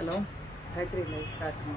Hello Gayatri live start என்ன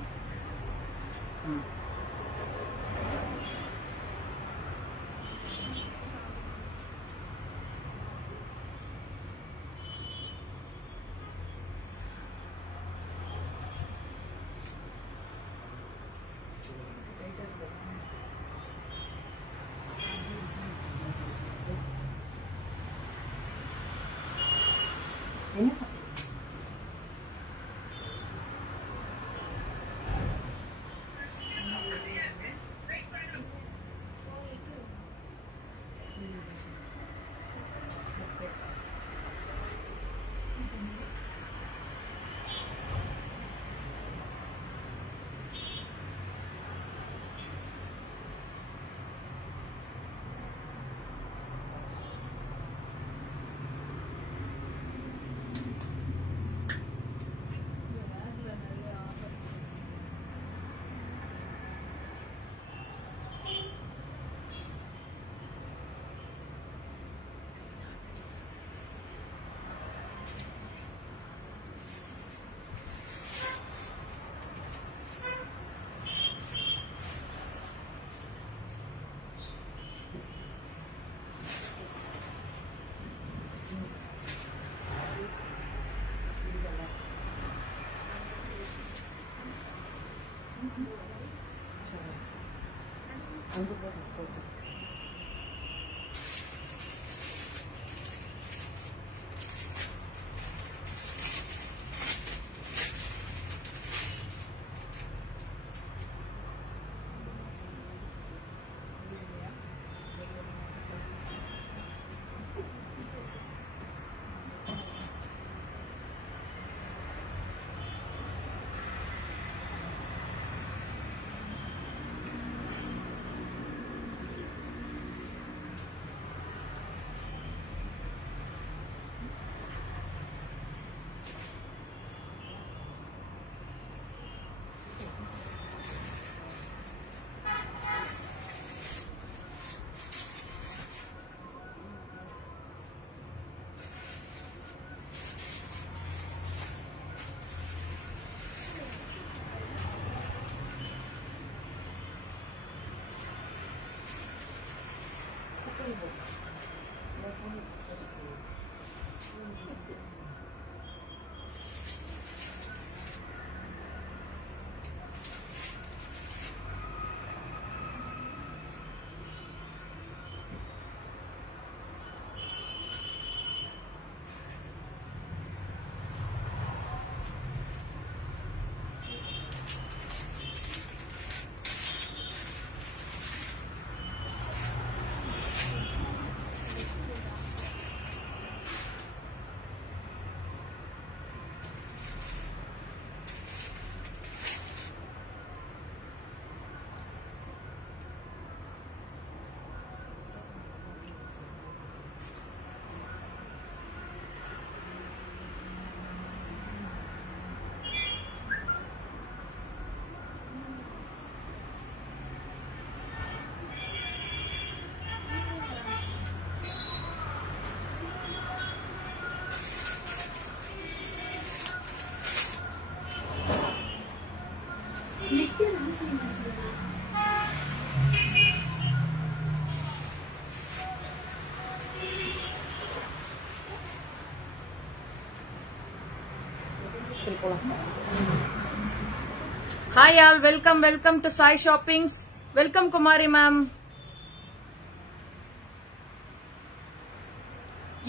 Hi all, welcome to Sai Shoppings. Welcome Kumari ma'am.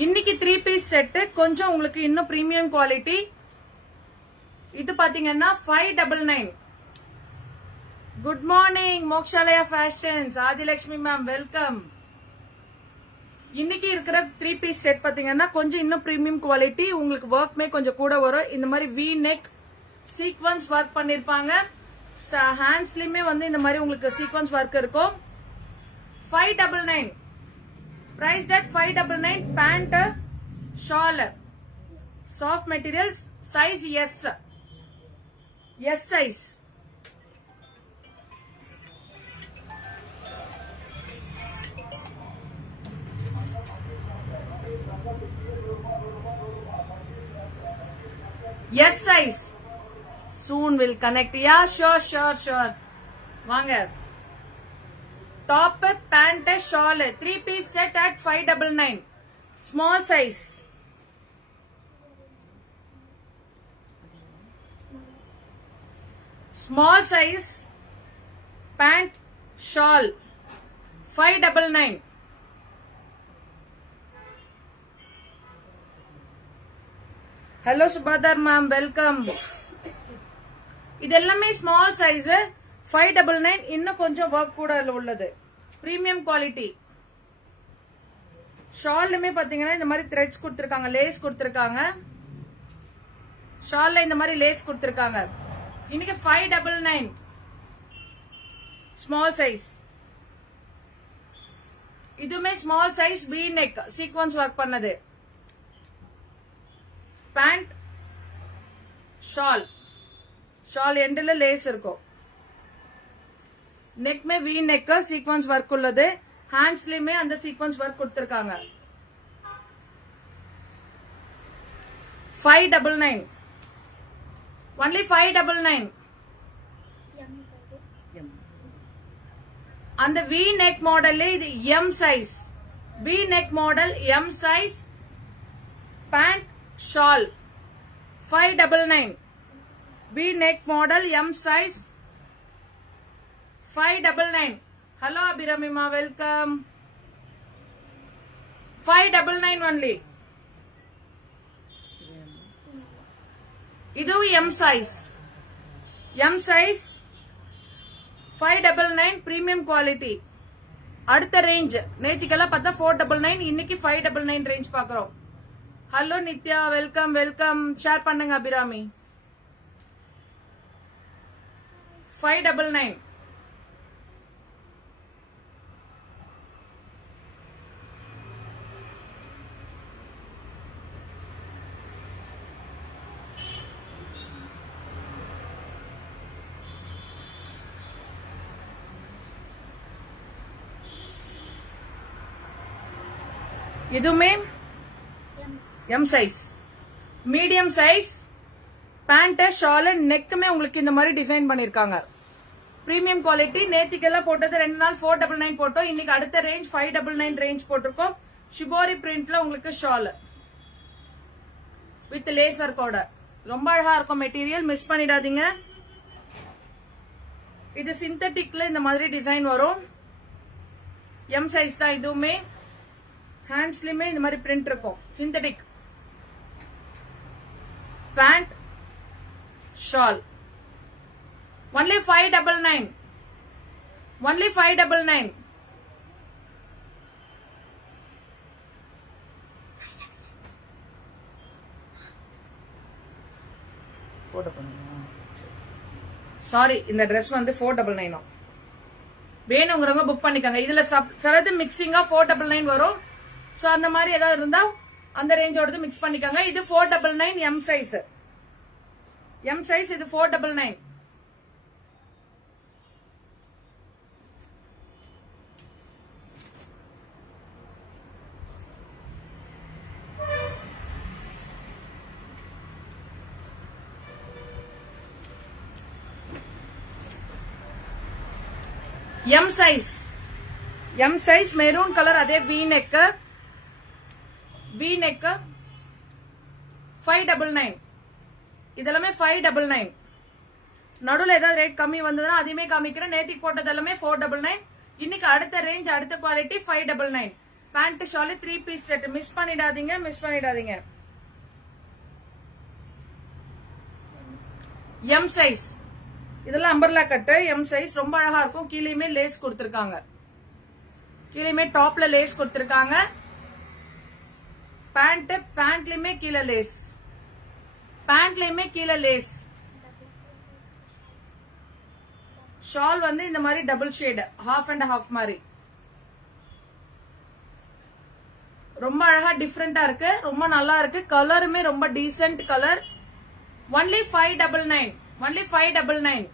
இன்னைக்கு 3 piece set கொஞ்சம் உங்களுக்கு இன்னும் பிரீமியம் குவாலிட்டி. இது பாத்தீங்கன்னா 599. Good morning Mokshalaya fashions Adilakshmi ma'am welcome. இன்னைக்கு இருக்கிற 3 பீஸ் செட் பாத்தீங்கன்னா கொஞ்சம் இன்னும் பிரீமியம் குவாலிட்டி. உங்களுக்கு ஒர்க்மே கொஞ்சம் கூட வரும். இந்த மாதிரி வி நெக் சீக்வன்ஸ் ஒர்க் பண்ணிருப்பாங்க. ஹேண்ட்ஸ்லயுமே வந்து இந்த மாதிரி உங்களுக்கு சீக்வன்ஸ் ஒர்க் இருக்கும். 599 price at 599. pant shawl soft materials size S size. S size soon will connect. Yeah, sure. வாங்க. Top, pant, shawl, 3-piece set at 599. Small size. Small size, pant, shawl, 599. Hello Subhadar ma'am, welcome. இதெல்லாமே small size 599. இன்னும் கொஞ்சம் work கூட உள்ளது. Premium quality. ஷால்லுமே பாத்தீங்கன்னா இந்த மாதிரி threads கொடுத்திருக்காங்க, லேஸ் கொடுத்திருக்காங்க. ஷால்ல இந்த மாதிரி லேஸ் கொடுத்திருக்காங்க. இன்னைக்கு 599. Small size. இதுமே small size V neck sequence work பண்ணது. Pant, shawl. ஷால் எண்ட்ல லேஸ் இருக்கும். நெக் மே V neck சீக்வன்ஸ் ஒர்க் உள்ளது. ஹேண்ட்ஸ்லயுமே அந்த சீக்வன்ஸ் ஒர்க் கொடுத்திருக்காங்க. 599. Only 599. அந்த V neck மாடல்ல இது M size. V neck model M size. Pant, shawl 599. V neck model M size 599. Hello Abhiramima, welcome. 599 only. ಇದು M size. M size 599 premium quality. அடுத்த range நேத்திக்கெல்லாம் பார்த்தா 499, இன்னைக்கு 599 ரேஞ்ச் பாக்குறோம். Hello Nithya, welcome. Share பண்ணுங்க அபிராமி. 599. இதுமே M size, medium size. Pant, shawl, நெக்குமே உங்களுக்கு இந்த மாதிரி டிசைன் பண்ணிருக்காங்க. Premium quality. நேத்திக்கெல்லாம் போட்டது 2 நாள் 499 போட்டோம். இன்னைக்கு அடுத்த ரேஞ்ச் 599 ரேஞ்ச் போட்டிருக்கோம். ஷிபோரி பிரிண்ட்ல உங்களுக்கு ஷால் வித் லேசர் கோட. ரொம்ப அழகா இருக்கும் மெட்டீரியல், மிஸ் பண்ணிடாதீங்க. இது சிந்தட்டிக்ல இந்த மாதிரி டிசைன் வரும். M சைஸ் தான் இதுவுமே. ஹேண்ட்ஸ்லயுமே இந்த மாதிரி பிரிண்ட் இருக்கும். Synthetic. Pant, shawl. only 599. Only 599. Sorry, இந்த Dress வந்து 499. வேணுங்கிறவங்க புக் பண்ணிக்கோங்க. இதுல சிலது மிக்சிங்கா 499 வரும். சோ அந்த மாதிரி ஏதாவது இருந்தா அந்த ரேஞ்சோடது மிக்ஸ் பண்ணிக்கோங்க. இது 499 M சைஸ். M சைஸ் இது 499. M size. M size maroon colour. அதே V neck. V neck 599. இதெல்லாமே 599. நடுவுல ஏதாவது ரேட் கம்மி வந்ததுன்னா அதையுமே காமிக்கிறேன். நேத்திக்கு போட்டது எல்லாமே 499. இன்னைக்கு அடுத்த ரேஞ்ச், அடுத்த quality 599. Pant, shawl 3-piece set. Miss பண்ணிடாதீங்க. M size. இதெல்லாம் அம்பர்லா கட்டு. M சைஸ் ரொம்ப அழகா இருக்கும். கீழேயுமே லேஸ் கொடுத்திருக்காங்க. கீழேயுமே டாப்ல லேஸ் கொடுத்திருக்காங்க. பேண்ட்லயுமே கீழே லேஸ். ஷால் வந்து இந்த மாதிரி double shade, half and half மாதிரி. ரொம்ப அழகா டிஃபரெண்டா இருக்கு. ரொம்ப நல்லா இருக்கு. கலருமே ரொம்ப decent colour. only 599. Only 599.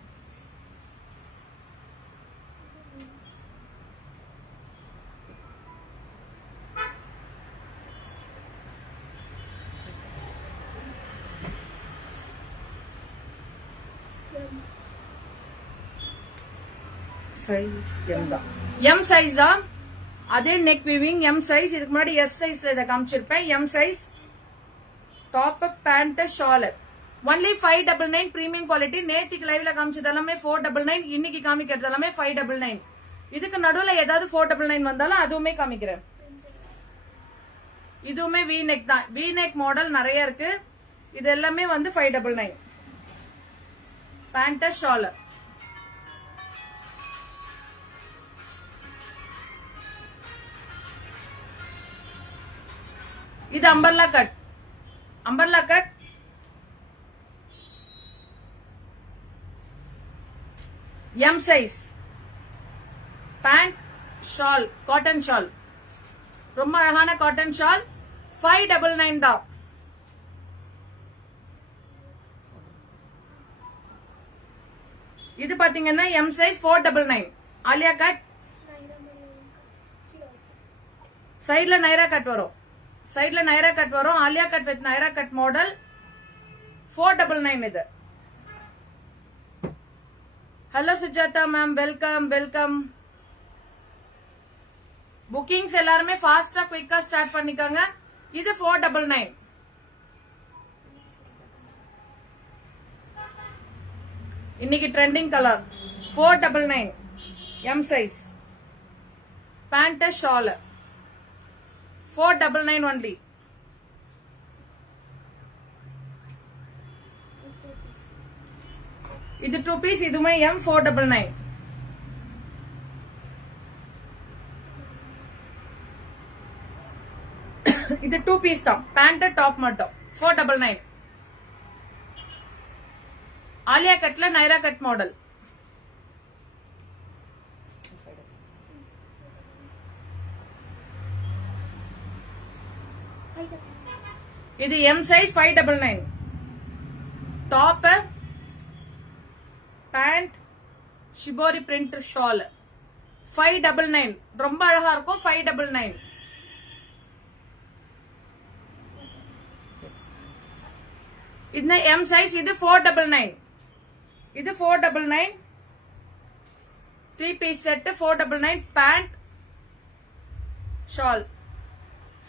Size M தான், எம் சைஸ் தான். அதே நெக் வீவிங் எம் சைஸ். இதுக்கு முன்னாடி எஸ் சைஸ்ல இதை காமிச்சிருப்பேன். M size top pant shawl only 599 premium quality. நேத்திக்கு லைவ்ல காமிச்சது எல்லாமே 499, இன்னைக்கு காமிக்கிறது எல்லாமே 599. இதுக்கு நடுவுல ஏதாவது 499 வந்தாலும் அதுவுமே காமிக்கிறேன். இதுவுமே வி நெக் தான். வி நெக் மாடல் நிறைய இருக்கு. இது எல்லாமே வந்து 599 பேண்ட் ஷால். இது umbrella cut. Umbrella cut M size pant shawl, cotton shawl, ரொம்ப அழகான காட்டன் ஷால். 599 தான். இது பாத்தீங்கன்னா எம் சைஸ் 499. ஆலியா கட். சைட்ல நைரா கட் வரும். சைட்ல நைரா கட் வரும். Alia cut with Naira cut model 499 இது. Hello Sujatha ma'am, welcome welcome. Bookings எல்லாருமே ஃபாஸ்டா குயிக்கா ஸ்டார்ட் பண்ணிக்கோங்க. இது 499. இன்னைக்கு trending colour 499 M size pant shawl 499 only. இது 2 பீஸ். இதுமே எம் 499. இது 2 பீஸ் தான். பேண்ட் டாப் மட்டும் 499. ஆலியா கட்ல நைரா கட் மாடல். இது M size 599. Top pant shibori print shawl 599. ரொம்ப அழகா இருக்கும். 599. இது எம் சைஸ். இது 499. இது 499. 3 பீஸ் செட் 499 பேண்ட் ஷால்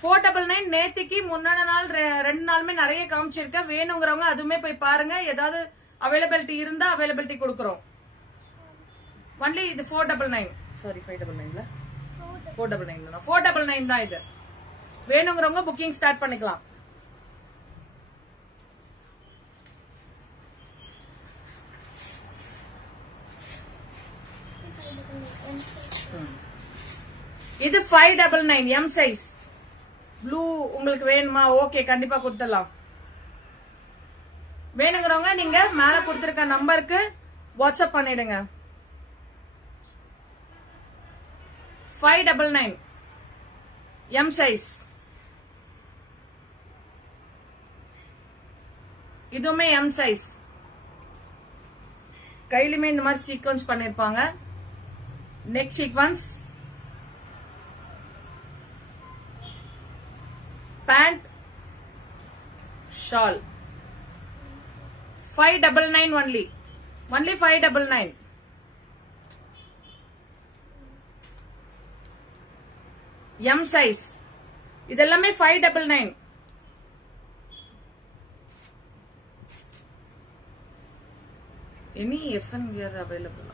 499. நேத்திக்கு முன்னாடி நாள் 2 நாளுமே நிறைய காமிச்சிருக்கேன். வேணுங்கிறவங்க அதுவுமே போய் பாருங்க. ஏதாவது அவைலபிலிட்டி இருந்தா அவைலபிலிட்டி கொடுக்கறோம். ஒன்லி இது 499. சாரி 599 499 499 தான். இது வேணுங்கிறவங்க புக்கிங் ஸ்டார்ட் பண்ணிக்கலாம். இது 599 எம் சைஸ். ப்ளூ உங்களுக்கு வேணுமா? ஓகே, கண்டிப்பா கொடுத்துடலாம். வேணுங்கிறவங்க நீங்க மேல கொடுத்திருக்க நம்பருக்கு வாட்ஸ்அப் பண்ணிடுங்க. 599 எம் சைஸ். இதுவுமே எம் சைஸ். கையிலுமே இந்த மாதிரி சீக்வன்ஸ் பண்ணிருப்பாங்க. Neck sequins, pant shawl 599 only 599. M size. இதெல்லாமே 599. Any FN gear available?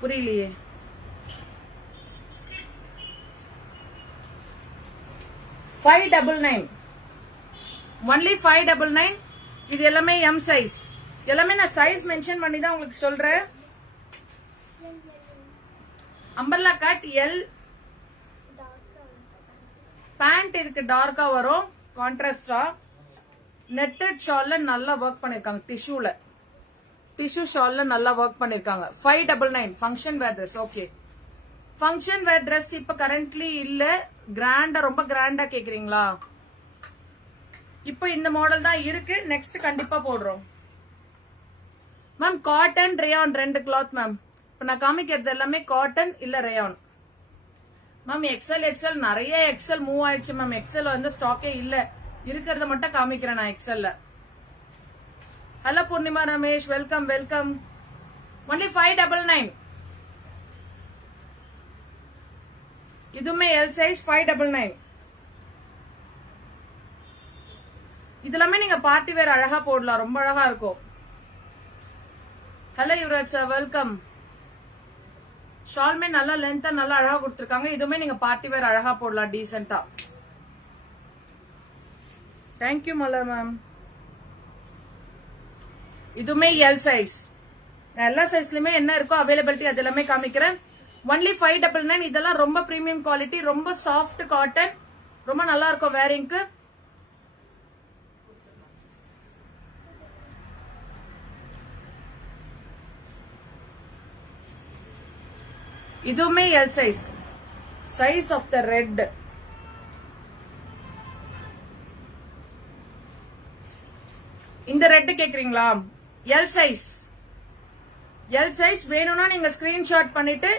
புரியலையே. $599 only 599. இது எல்லாமே எம் சைஸ். எல்லாமே நான் சைஸ் மென்ஷன் பண்ணி தான் உங்களுக்கு சொல்றேன். Umbrella cut L. பேண்ட் இதுக்கு டார்க்கா வரும், கான்ட்ராஸ்டா. நெட்டட் ஷால்ல நல்லா ஒர்க் பண்ணிருக்காங்க. டிஷ்யூ ஷால்ல நல்லா ஒர்க் பண்ணிருக்காங்க. 599 ஃபங்க்ஷன் வேர் ட்ரெஸ். ஓகே, ஃபங்க்ஷன் வேர் ட்ரெஸ் இப்ப கரண்ட்லி இல்ல. கிராண்டா, ரொம்ப கிராண்டா கேக்குறீங்களா? இப்போ இந்த மாடல் தான் இருக்கு. நெக்ஸ்ட் கண்டிப்பா போடுறோம் ma'am. Cotton rayon 2 cloth ma'am. இப்ப நான் காமிக்கிறது எல்லாமே காட்டன் இல்ல ரேயான் மேம். எக்ஸல் நிறைய எக்ஸல் மூவ் ஆயிடுச்சு மேம். எக்ஸல் வந்து ஸ்டாக்கே இல்ல. இருக்கிறத மட்டும் காமிக்கிறேன் நான் எக்ஸல்ல. Hello Purnima Ramesh, welcome welcome. Only 599 இதுமே எல் சைஸ் 599. இதெல்லாமே நீங்க பார்ட்டி வேர் அழகா போடலாம், ரொம்ப அழகா இருக்கும். Hello Yuvaraj sir, welcome. ஷால்மே நல்லா லென்த்தா நல்லா அழகா கொடுத்துருக்காங்க. இதுவுமே நீங்க பார்ட்டி வேர் அழகா போடலாம் டீசென்டா. தேங்க்யூ மலர் மேம். இதுவுமே எல் சைஸ். எல்லா சைஸ்லயுமே என்ன இருக்கோ அவைலபிலிட்டி அது எல்லாமே காமிக்கிறேன். ஒன்லி 599. இதெல்லாம் ரொம்ப பிரீமியம் குவாலிட்டி, ரொம்ப சாஃப்ட் காட்டன், ரொம்ப நல்லா இருக்கும் வேரிங்க்கு. இதுவுமே L size. Size of the red. இந்த ரெட் கேக்குறீங்களா? L size. எல் சைஸ் வேணும்னா நீங்க ஸ்கிரீன்ஷாட் பண்ணிட்டு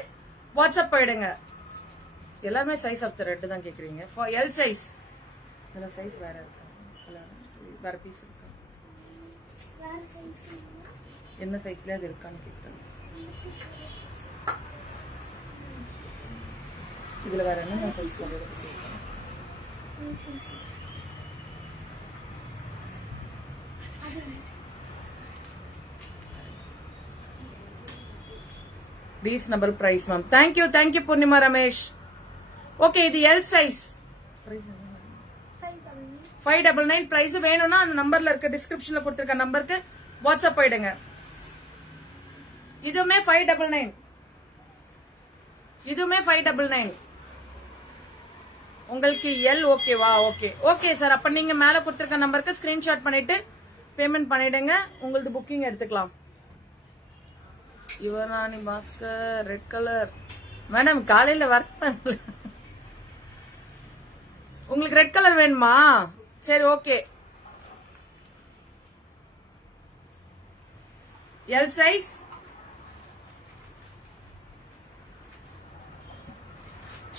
வாட்ஸ்அப் போயிடுங்க. எல்லாமே சைஸ் ஆஃப் த ரெட் தான் கேக்குறீங்க. For L size. இதெல்லாம் சைஸ் வேற இருக்கா? வேற பீஸ் இருக்கா? என்ன சைஸ்ல அது இருக்கான்னு கேக்குறேன். இதுல வேற என்ன சைஸ் வருது? Reasonable price ma'am. Thank you thank you Poornima Ramesh. Okay, இது எல் சைஸ் 599. பிரைஸ் வேணும்னா அந்த நம்பர்ல இருக்க டிஸ்கிரிப்ஷன்ல கொடுத்திருக்க நம்பருக்கு வாட்ஸ்அப் போயிடுங்க. இதுவுமே 599. இதுவுமே 599. உங்களுக்கு எல் ஓகேவா? Okay okay sir. அப்ப நீங்க மேல கொடுத்திருக்க நம்பருக்கு ஸ்கிரீன்ஷாட் பண்ணிட்டு பேமெண்ட் பண்ணிடுங்க. உங்களுக்கு புக்கிங் எடுத்துக்கலாம். யுவராணி பாஸ்கர் ரெட் கலர். மேடம் காலையில ஒர்க் பண்ணல. உங்களுக்கு ரெட் கலர் வேணுமா? சரி ஓகே. L size.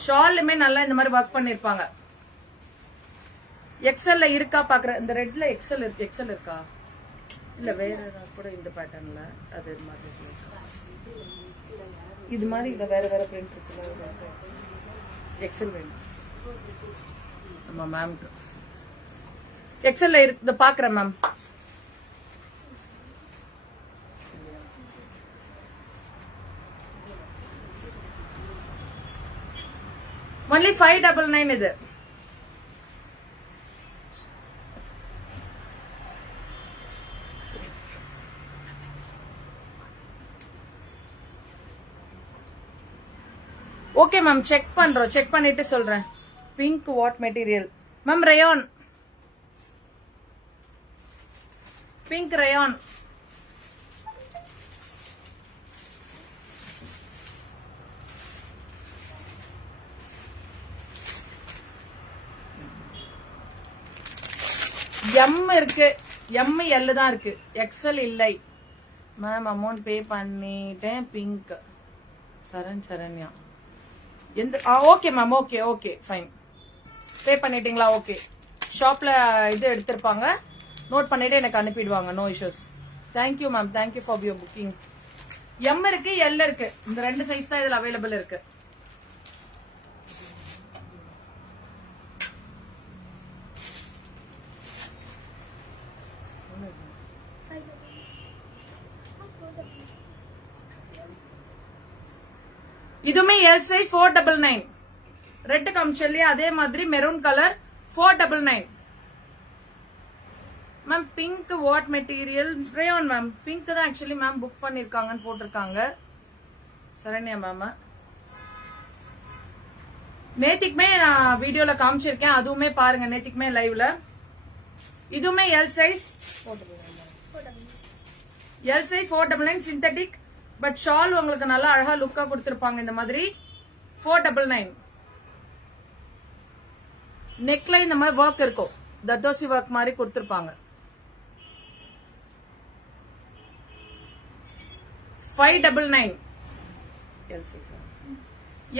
ஷாலுமே நல்லா இந்த மாதிரி ஒர்க் பண்ணிருப்பாங்க. எக்ஸல்ல இருக்கா பாக்குற? இந்த ரெட்ல எக்ஸல் இருக்கு. எக்ஸல் இருக்கா? இல்ல வேற கூட இந்த பேட்டர்ன்ல அது மாதிரி இது மாதிரி இல்ல வேற வேற பிரிண்ட் இருக்குல்ல. எக்ஸல் வேணும். ஆமா மேம், எக்ஸல்ல இருக்கு. பாக்குறேன் மேம். ஒன்லி 599 இது. ஓகே மேம், செக் பண்றோம். செக் பண்ணிட்டு சொல்றேன். Pink what material ma'am? Rayon. Pink rayon. M இருக்கு. எம் எல் தான் இருக்கு. எக்ஸல் இல்லை மேம். அமௌண்ட் பே பண்ணிட்டேன். பிங்க் சரண்யா. எந்த? Okay ma'am. Okay okay fine. Pay பண்ணிட்டீங்களா? ஓகே. ஷாப்ல இது எடுத்திருப்பாங்க, நோட் பண்ணிட்டு எனக்கு அனுப்பிடுவாங்க. No issues. Thank you ma'am. Thank you for your booking. M இருக்கு, எல் இருக்கு. இந்த ரெண்டு சைஸ் தான் இதுல அவைலபிள் இருக்கு. இதுமே எல் சைஸ் 499. ரெட் காமிச்சல்லையே அதே மாதிரி maroon colour 499. Ma'am pink what material? Rayon ma'am. Pink தான் ஆக்சுவலி மேம் புக் பண்ணிருக்காங்கன்னு போட்டிருக்காங்க. சரண்யா மேம். நேத்திக்குமே நான் வீடியோல காமிச்சிருக்கேன், அதுவுமே பாருங்க. நேத்திக்குமே லைவ்ல. இதுவுமே L size. L size 499 synthetic. But shawl உங்களுக்கு நல்லா அழகா லுக்கா கொடுத்திருப்பாங்க. இந்த மாதிரி 499. நெக்ல இந்த மாதிரி ஒர்க் இருக்கும், தத்தோசி ஒர்க் மாதிரி கொடுத்திருப்பாங்க. 599.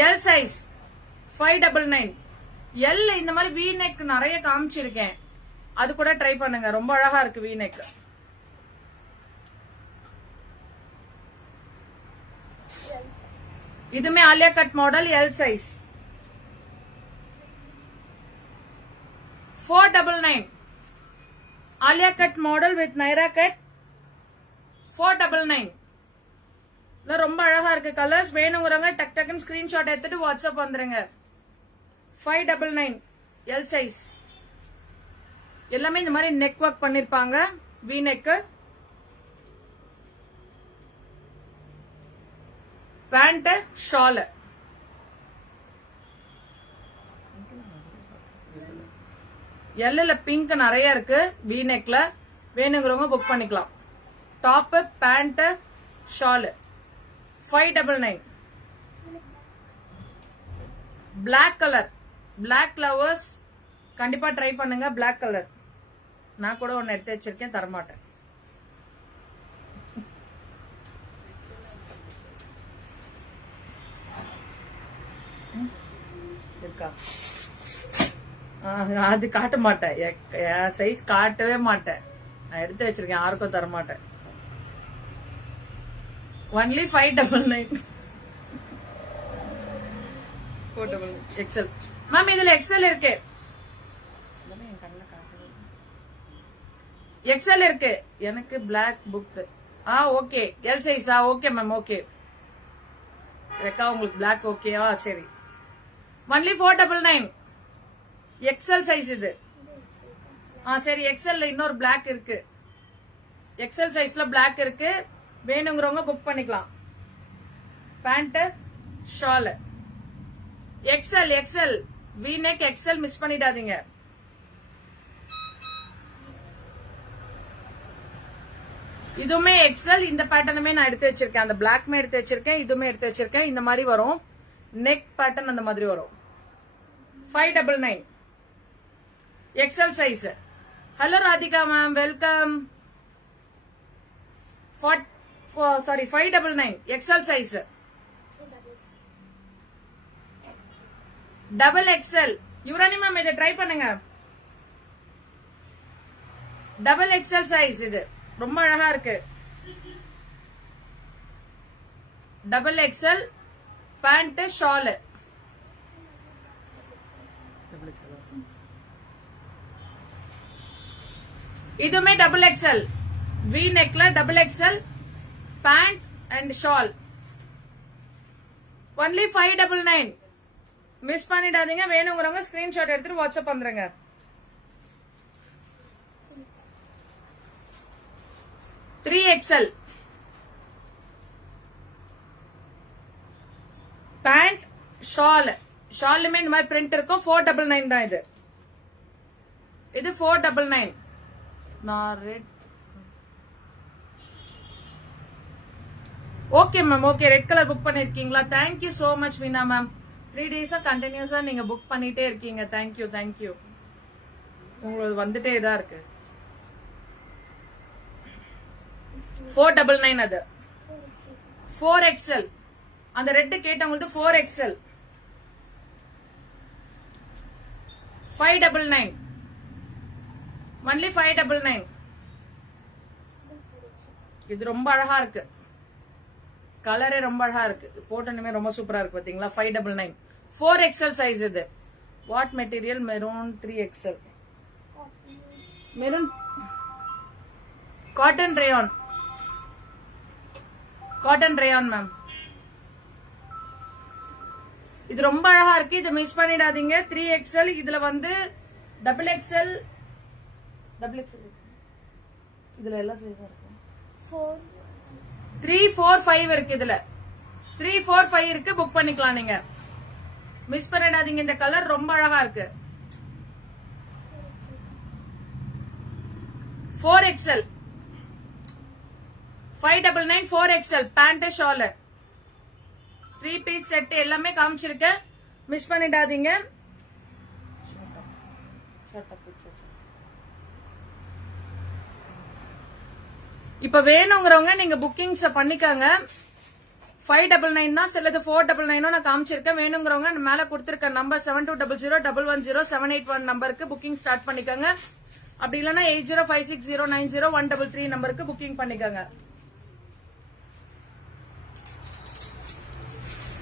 L size 599. எல் இந்த மாதிரி வி நெக் நிறைய காமிச்சிருக்கேன், அது கூட ட்ரை பண்ணுங்க. ரொம்ப அழகா இருக்கு வி நெக். இதுமே Alia cut model L size. 499. Alia cut model with Naira cut 499. ரொம்ப அழகா இருக்கு கலர்ஸ். வேணுங்கிறவங்க டக் டக்குன்னு ஸ்கிரீன்ஷாட் எடுத்துட்டு வாட்ஸ்அப் வந்துருங்க. 599 L சைஸ். எல்லாமே இந்த மாதிரி நெக் ஒர்க் பண்ணிருப்பாங்க. V neck. Pant shawl. எல்ல பிங்க் நிறைய இருக்கு. வி நெக்ல வேணுங்கிறவங்க புக் பண்ணிக்கலாம். Top pant shawl 599. Black colour. Black lovers கண்டிப்பா ட்ரை பண்ணுங்க. பிளாக் கலர் நான் கூட ஒன்னு எடுத்து வச்சிருக்கேன், தரமாட்டேன். இருக்கா? அது காட்ட மாட்டேன். சைஸ் காட்டவே மாட்டேன். நான் எடுத்து வச்சிருக்கேன், யாருக்கும் தர மாட்டேன். ஒன்லி 599. எக்ஸல் மேம், இதுல எக்ஸல் இருக்கு. எக்ஸல் இருக்கு. எனக்கு பிளாக் புக். ஓகே. எல் சைஸா? Okay ma'am, okay. ரெக்கா உங்களுக்கு பிளாக் ஓகேவா? சரி. ஒன்லி 499. எக்ஸல் சைஸ் இது. சரி. எக்ஸல்ல இன்னொரு பிளாக் இருக்கு. எக்ஸல் சைஸ்ல பிளாக் இருக்கு. வேணுங்கிறவங்க புக் பண்ணிக்கலாம். Pant shawl XL. XL V neck XL miss பண்ணிடாதீங்க. இதுவுமே எக்ஸல். இந்த பேட்டர்னுமே நான் எடுத்து வச்சிருக்கேன். அந்த பிளாக்மே எடுத்து வச்சிருக்கேன், இதுவுமே எடுத்து வச்சிருக்கேன். இந்த மாதிரி வரும். நெக் பேட்டர்ன் அந்த மாதிரி வரும். 599 XL size. Hello Radhika ma'am, welcome. 599 XL size. Double XL. Yuvarani ma'am, இதை ட்ரை பண்ணுங்க. Double XL size. இது ரொம்ப அழகா இருக்கு. Double XL pant shawl. இதுமே டபுள் எக்ஸல். வி நெக்ல double XL pant and shawl. Only 599. Miss பண்ணிடாதீங்க. வேணுங்கிறவங்க ஸ்கிரீன்ஷாட் எடுத்துட்டு வாட்ஸ்அப் வந்துருங்க. Three XL pant shawl. ஷாலுமே இந்த மாதிரி பிரிண்ட் இருக்கும். 499 தான் இது. இது 499. நான் red. Okay ma'am, okay. Red colour book பண்ணிருக்கீங்களா? Thank you so much Meena ma'am. 3 days கண்டினியூஸா நீங்க புக் பண்ணிட்டே இருக்கீங்க. Thank you, thank you. உங்களுக்கு வந்துட்டே தான் இருக்கு. 499 அது. 4XL. அந்த ரெட் கேட்டவங்களுக்கு 4XL. 599. ஒன்லி 599. இது ரொம்ப அழகா இருக்கு. கலரே ரொம்ப அழகா இருக்கு. போட்டனுமே ரொம்ப சூப்பரா இருக்கு. பாத்தீங்களா? 599. 4XL சைஸ் இது. What material? Maroon 3XL. Maroon cotton rayon. Cotton rayon ma'am. இது ரொம்ப அழகா இருக்கு. இது மிஸ் பண்ணிடாதீங்க. 3XL. இதுல வந்து டபுள் எக்ஸ்எல். இதுல எல்லா சைஸும் இருக்கு. 3, 4, 5 இருக்கு. இதுல 3, 4, 5 இருக்கு. புக் பண்ணிக்கலாம் நீங்க. மிஸ் பண்ணிடாதீங்க. இந்த கலர் ரொம்ப அழகா இருக்கு. 4XL. 599 4XL pant shawl. 3 piece set எல்லாமே காமிச்சிருக்கேன். மிஸ் பண்ணிடாதீங்க. இப்ப வேணுங்கிறவங்க நீங்க புக்கிங்ஸ் பண்ணிக்கோங்க. 599 தான். சிலது 499 நான் காமிச்சிருக்கேன். வேணுங்கிறவங்க மேல கொடுத்திருக்க நம்பர் 7200110781 நம்பருக்கு புக்கிங் ஸ்டார்ட் பண்ணிக்கோங்க. அப்படி இல்லைன்னா 8056090133 நம்பருக்கு புக்கிங் பண்ணிக்கோங்க.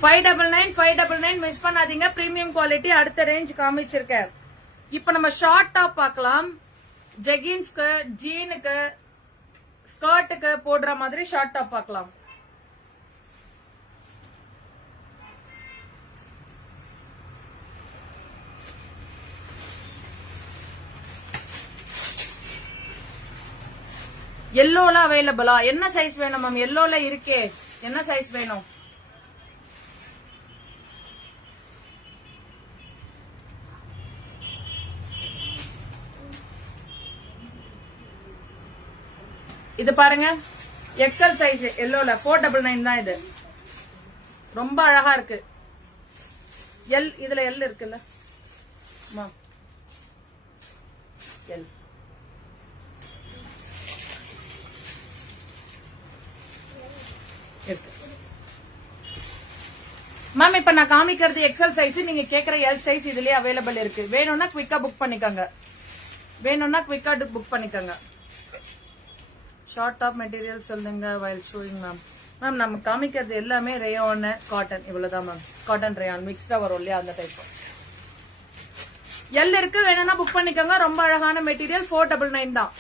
599 மிஸ் பண்ணாதீங்க. பிரீமியம் குவாலிட்டி அடுத்த ரேஞ்ச் காமிச்சிருக்கேன். இப்ப நம்ம ஷார்ட் டாப் பார்க்கலாம். ஜெகின்ஸ்க்கு, ஜீனுக்கு, ஸ்கர்ட்டுக்கு போடுற மாதிரி ஷார்ட் டாப் பார்க்கலாம். எல்லோல அவைலபிளா? என்ன சைஸ் வேணும் மேம்? எல்லோல இருக்கே, என்ன சைஸ் வேணும்? இது பாருங்க, எக்ஸல் சைஸ் எல்லோல 499 தான். இது ரொம்ப அழகா இருக்கு. எல், இதுல எல் இருக்குல்ல எல். மேம் இப்ப நான் காமிக்கிறது எக்ஸல் சைஸ், நீங்க கேக்குற எல் சைஸ் இதுலயே அவைலபிள் இருக்கு. வேணும்னா குவிக்கா புக் பண்ணிக்கோங்க. ஷார்ட் டாப் மெட்டீரியல் சொல்லுங்க வைல் ஷோயிங் மேம். மேம் நம்ம காமிக்கிறது எல்லாமே ரேயான், காட்டன், இவ்வளவுதான் மேம். காட்டன் ரேயான் மிக்ஸ்டா வரும் இல்லையா, அந்த டைப். எல் இருக்கு, வேணும்னா புக் பண்ணிக்கோங்க. ரொம்ப அழகான மெட்டீரியல், 499 தான்.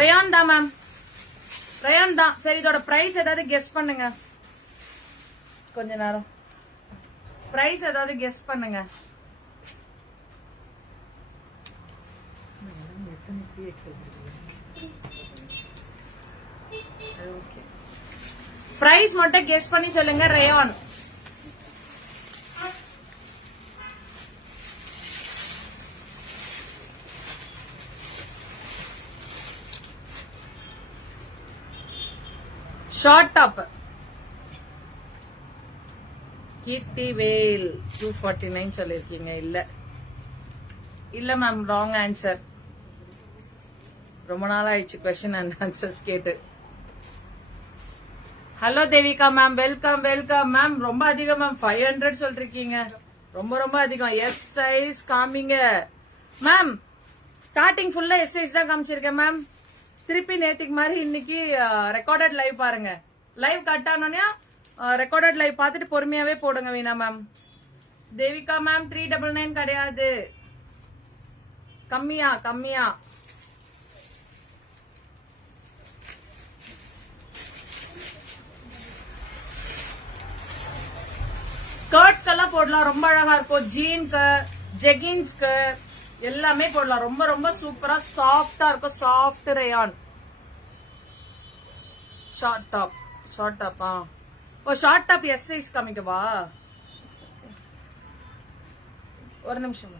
ரேயான் தான் மேம், ரேயான் தான். சரி, இதோட பிரைஸ் ஏதாவது கெஸ் பண்ணுங்க. கொஞ்ச நேரம் பிரைஸ் ஏதாவது கெஸ் பண்ணுங்க. பிரைஸ் மட்டும் கெஸ் பண்ணி சொல்லுங்க. Rayon short top. Keerthi Vel 249 சொல்லிருக்கீங்க. இல்ல மேம், ராங் ஆன்சர். ரொம்ப நாள் ஆயிடுச்சு கொஸ்டின் அண்ட் ஆன்சர்ஸ் கேட்டு. Hello Devika ma'am, welcome ma'am. ரொம்ப அதிகம் மேம், 500 சொல்றீங்க. ரொம்ப அதிகம். எஸ் சைஸ் காமிங்க மேம். ஸ்டார்டிங் ஃபுல்லா எஸ் சைஸ் தான் காமிச்சிருக்கேன் மேம். திருப்பி நேத்திக்கு மாதிரி இன்னைக்கு ரெக்கார்டட் லைவ் பாருங்க. லைவ் கட் ஆனோன்னா ரெக்கார்டட் லைவ் பார்த்துட்டு பொறுமையாவே போடுங்க வீணா மேம். தேவிகா மேம் 399 கிடையாது, கம்மியா. ஸ்கர்ட்க்கெல்லாம் போடலாம், ரொம்ப அழகா இருக்கும். ஜீன்க்கு, ஜெகின்ஸ்க்கு எல்லாமே போடலாம். ரொம்ப சூப்பரா சாஃப்டா இருக்கும். Soft rayon short top. Oh, short top S size காமிக்கவா? ஒரு நிமிஷம்.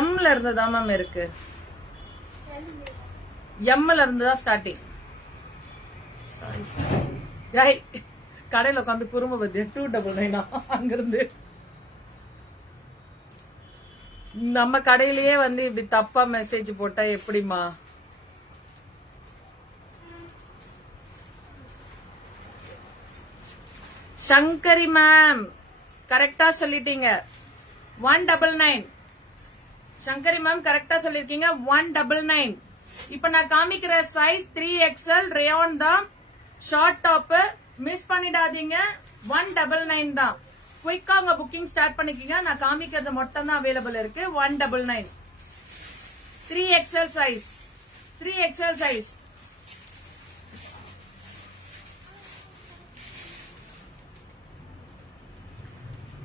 எம்ல இருந்துதான் மேம் இருக்கு. எம்ல இருந்துதான் ஸ்டார்டிங். கடையில உட்காந்து குறும்ப பத்தி 299 அங்கிருந்து. நம்ம கடையிலேயே வந்து இப்படி தப்பா மெசேஜ் போட்டா எப்படிமா? சங்கரி மேம் கரெக்டா சொல்லிட்டீங்க, 199. சங்கரி மேம் கரெக்டா சொல்லிருக்கீங்க, 199. இப்ப நான் காமிக்கிற சைஸ் 3XL ரேயான் தான். ஷார்ட் டாப் மிஸ் பண்ணிடாதீங்க, 199 தான். குயிக்கா உங்க புக்கிங் ஸ்டார்ட் பண்ணிக்கீங்க. நான் காமிக்கிறது மட்டும் தான் அவைலபிள் இருக்கு. 199 3XL சைஸ்.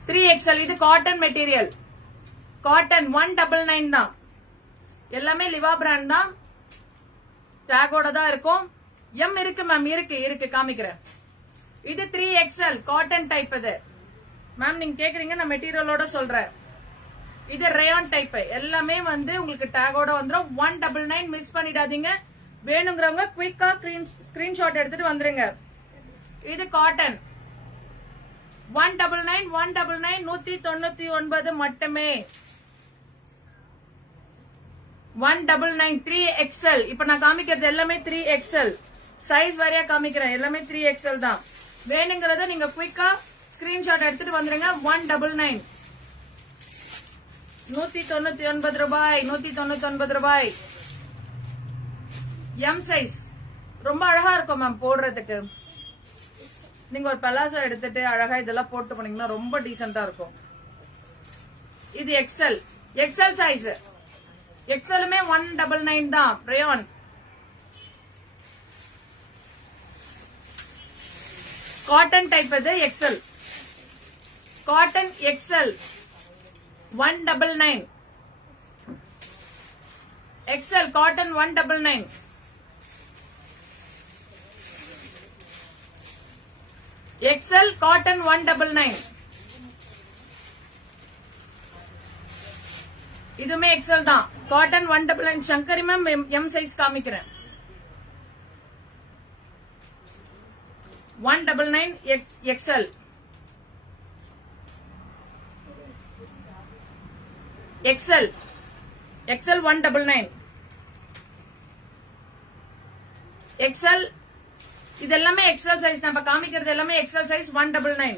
3XL இது காட்டன் மெட்டீரியல். காட்டன் 199 தான். எல்லாமே லிவா பிராண்ட் தான். டேகோட தான் இருக்கும். எம் இருக்கு மேம், இருக்கு காமிக்கிறேன். இது 3XL காட்டன் டைப். இது மேம் நீங்க கேக்குறீங்க, நான் மெட்டீரியலோட சொல்றேன். இது ரேயான் டைப். எல்லாமே வந்து உங்களுக்கு டேகோட வந்துடும். 199 மிஸ் பண்ணிடாதீங்க. வேணுங்கிறவங்க குயிக்கா ஸ்கிரீன்ஷாட் எடுத்துட்டு வந்துருங்க. இது காட்டன் 199 199 மட்டுமே. 199 3XL. இப்ப நான் காமிக்கிறது எல்லாமே 3XL சைஸ் வரையா காமிக்கிறேன். எல்லாமே 3XL தான். வேணுங்கிறத நீங்க குயிக்கா ஸ்கிரீன்ஷாட் எடுத்துட்டு வந்துருங்க. 199 199 ரூபாய். எம் சைஸ் ரொம்ப அழகா இருக்கும் மேம் போடுறதுக்கு. நீங்க ஒரு பலாசோ எடுத்துட்டு அழகா இதெல்லாம் போட்டு போனீங்கன்னா ரொம்ப டீசெண்டா இருக்கும். இது எக்ஸல், எக்ஸல் சைஸ். எக்ஸலுமே 199 தான். Rayon cotton type. இது XL cotton XL 199. XL cotton 199. XL cotton 199. இதுமே எக்ஸல் தான். Cotton 199. Sankari ma'am M size காமிக்கிறேன். 199 எக்ஸல். XL XL 199. எக்ஸல் இது எல்லாமே எக்ஸல் சைஸ். நம்ம காமிக்கிறது எல்லாமே எக்ஸல் சைஸ் 199.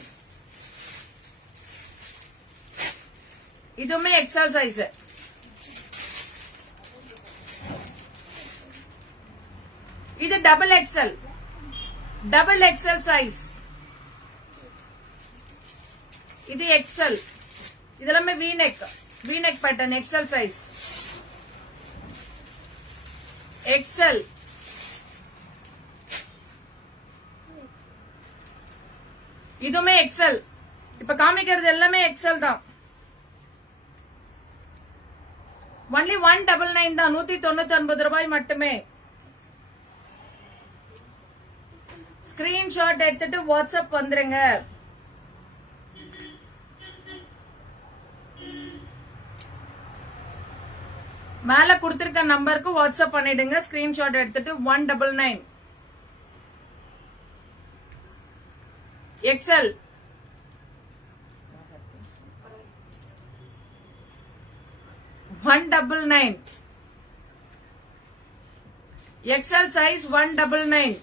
இதுவுமே எக்ஸல் சைஸ். இது double XL, double XL size. இது எக்ஸல். இதெல்லாமே V neck, V neck pattern XL size. XL. இதுமே எக்ஸல். இப்ப காமிக்கிறது எல்லாமே எக்ஸல் தான். ஒன்லி 199 தான். 199 ரூபாய் மட்டுமே. ஸ்கிரீன்ஷாட் எடுத்துட்டு வாட்ஸ்அப் வந்துருங்க. மேல கொடுத்திருக்க நம்பருக்கு வாட்ஸ்அப் பண்ணிடுங்க. ஸ்கிரீன்ஷாட் எடுத்துட்டு 199. XL. $199. XL size 199.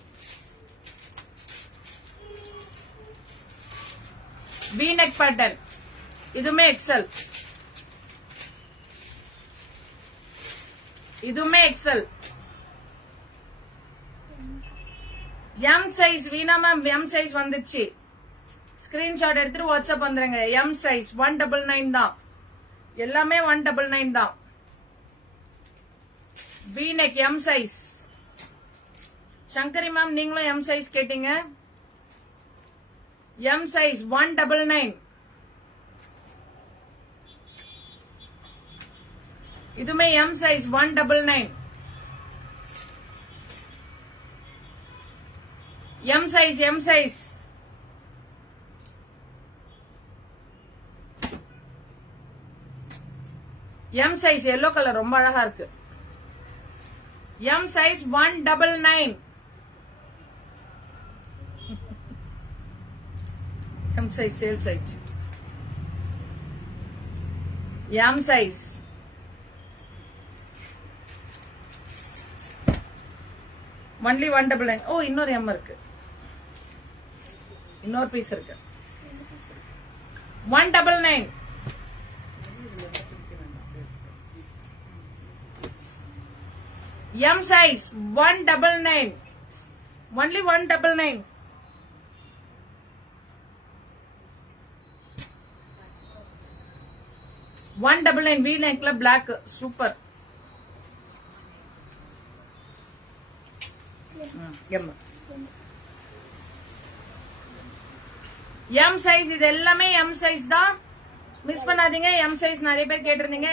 V-neck pattern. இதுமே எக்ஸல். இதுமே XL. M size Veena ma'am M size வந்துச்சு. ஸ்கிரீன்ஷாட் எடுத்துட்டு வாட்ஸ்அப் வந்துருங்க. எம் சைஸ் 199 தான். எல்லாமே 199 தான். V-neck M size. Shankari ma'am நீங்களும் எம் சைஸ் கேட்டீங்க. M size 199. இதுமே M size 199. M size, M size. M size yellow colour ரொம்ப அழகா இருக்கு. M size 199. M size sale size. M size. Only 199. ஓ இன்னொரு எம் இருக்கு. இன்னொரு பீஸ் இருக்கு. 199. M size 199. Only 199. $199 V-neck black super. M size இது எல்லாமே M size தான். மிஸ் பண்ணாதீங்க. M size நிறைய பேர் கேட்டிருந்தீங்க.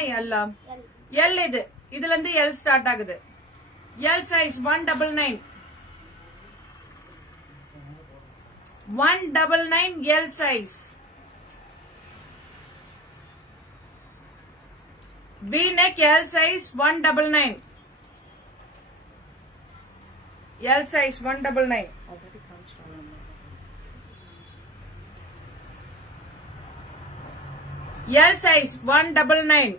L இது. இதுல இருந்து L ஸ்டார்ட் ஆகுது. L size 199. 199 L size. V-neck L size 199. L size 199. L size 199.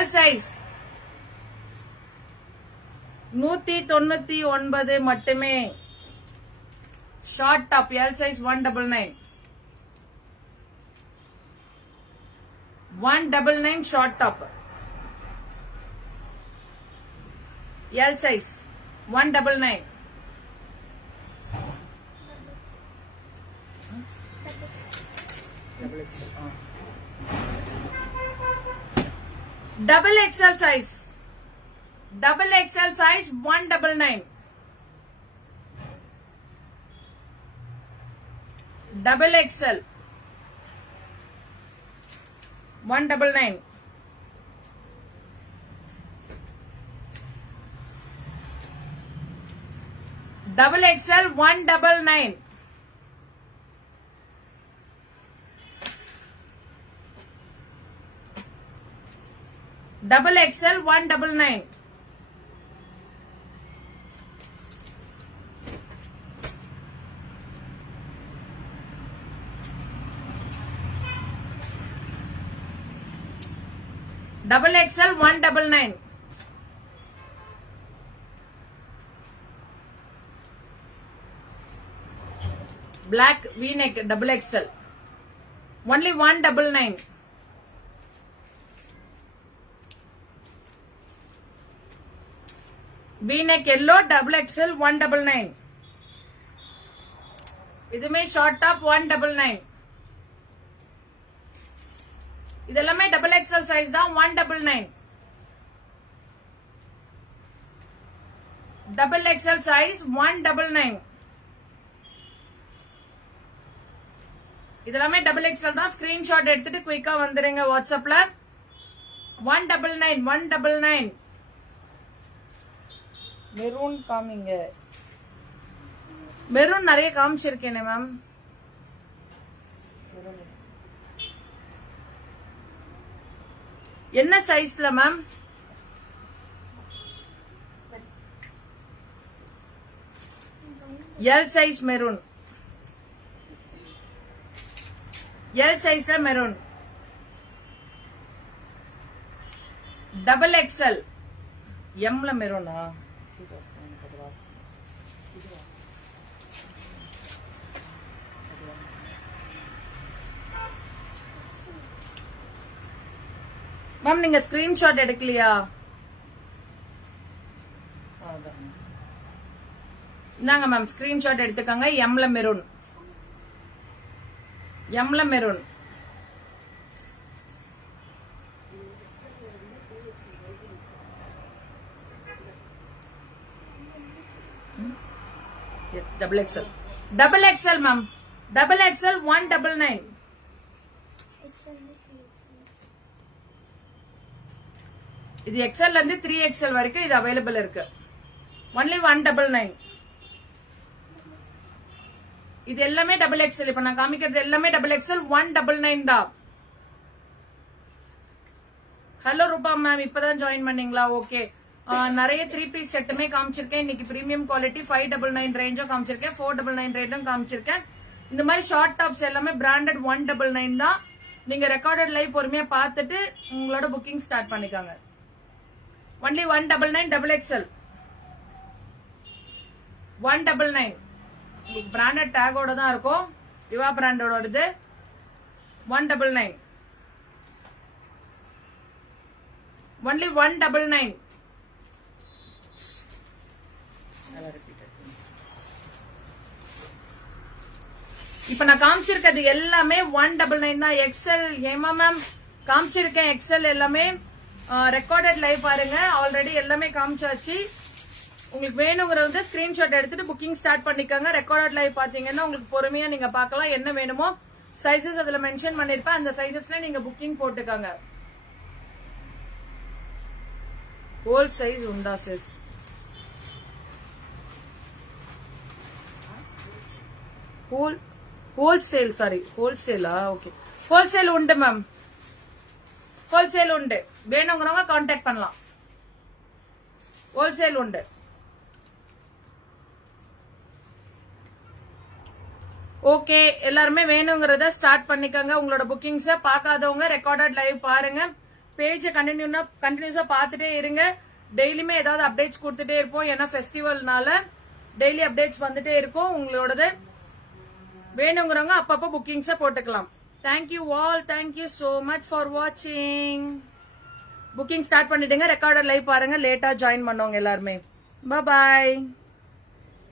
L size 199 மட்டுமே. Short top L size 199. 199 short top. L size 199. Double XL size. Double XL size 199. Double XL 199. Double XL 199. Double XL 199. Double XL 199. Black V-neck double XL. Only 199. V-neck yellow double XL 199. இதுமே short top 199. இதெல்லாமே double XL size தான் 199. Double XL size 199. இதெல்லாமே double XL தான். Screenshot எடுத்துட்டு குயிக்கா வந்துருங்க வாட்ஸ்அப்ல. 199 199. Maroon காமிங்க. மெரூன் நிறைய காமிச்சிருக்கேனே மேம். என்ன சைஸ்ல ma'am? L size maroon. L சைஸ்ல மெரூன். டபுள் எக்ஸ்எல் எம்ல மெரூனா? மேம் நீங்க ஸ்கிரீன்ஷாட் எடுக்கலையா? இந்தாங்க மேம் ஸ்கிரீன்ஷாட் எடுத்துக்கோங்க. எம்ல மெரூன். எம்ல maroon. Double XL. Double XL ma'am. Double XL 199. இது எக்ஸ்எல் இருந்து 3XL வரைக்கும் இது அவைலபிள் இருக்கு. ஒன்லி 199. இது எல்லாமே டபுள் எக்ஸ்எல். இப்ப நான் காமிக்கிறது எல்லாமே டபுள் எக்ஸ்எல் 199 தான். ஹலோ ரூபா மேம், இப்பதான் ஜாயின் பண்ணீங்களா? ஓகே. நிறைய 3 பீஸ் செட்டுமே காமிச்சிருக்கேன். இன்னைக்கு பிரீமியம் குவாலிட்டி 599 ரேஞ்சும் காமிச்சிருக்கேன், 499 ரேஞ்சும் காமிச்சிருக்கேன். இந்த மாதிரி ஷார்ட் டாப்ஸ் எல்லாமே பிராண்டட் 199 தான். நீங்க ரெக்கார்டட் லைவ் பொறுமையா பார்த்துட்டு உங்களோட புக்கிங் ஸ்டார்ட் பண்ணிக்காங்க. Only 199 double XL 199. உங்களுக்கு பிராண்டட் டேகோட தான் இருக்கும். யுவா பிராண்டோட வருது. 199. ஒன்லி 199. இப்ப நான் காமிச்சிருக்கிறது எல்லாமே 199 தான். எக்ஸ்எல் ஏமா மேம் காமிச்சிருக்கேன். எக்ஸ்எல் எல்லாமே ரெக்கார்டட் லைவ் பாருங்க. ஆல்ரெடி எல்லாமே காமிச்சாச்சு. உங்களுக்கு வேணுங்கிறத ஸ்கிரீன்ஷாட் எடுத்துட்டு புக்கிங் ஸ்டார்ட் பண்ணிக்கோங்க. ரெக்கார்டட் லைவ் பாத்தீங்கன்னா உங்களுக்கு பொறுமையா நீங்க பார்க்கலாம். என்ன வேணுமோ சைசஸ் அதுல மென்ஷன் பண்ணிருப்பேன். அந்த சைசஸ்ல நீங்க புக்கிங் போட்டுக்கோங்க. ஹோல் சைஸ் உண்டா சிஸ்? ஹோல்சேல் சாரி ஹோல்சேலா? ஓகே ஹோல்சேல் உண்டு மேம். ஹோல்சேல் உண்டு. வேணுங்கிறவங்க கான்டாக்ட் பண்ணலாம். ஹோல்சேல் உண்டு. ஓகே எல்லாருமே வேணுங்கிறத ஸ்டார்ட் பண்ணிக்கோங்க. உங்களோட புக்கிங்ஸ பார்க்காதவங்க ரெக்கார்டட் லைவ் பாருங்க. பேஜ் கண்டினியூஸா பார்த்துட்டே இருங்க. டெய்லியுமே ஏதாவது அப்டேட்ஸ் கொடுத்துட்டே இருப்போம். ஏன்னா ஃபெஸ்டிவல்னால டெய்லி அப்டேட்ஸ் வந்துட்டே இருக்கும். உங்களோடது வேணுங்கிறவங்க அப்பப்போ புக்கிங்ஸ போட்டுக்கலாம். Thank you all, thank you so much for வாட்சிங். புக்கிங் ஸ்டார்ட் பண்ணிடுங்க. ரெக்கார்டர் லைவ் பாருங்க, லேட்டா ஜாயின் பண்ணவங்க எல்லாருமே. பாய்.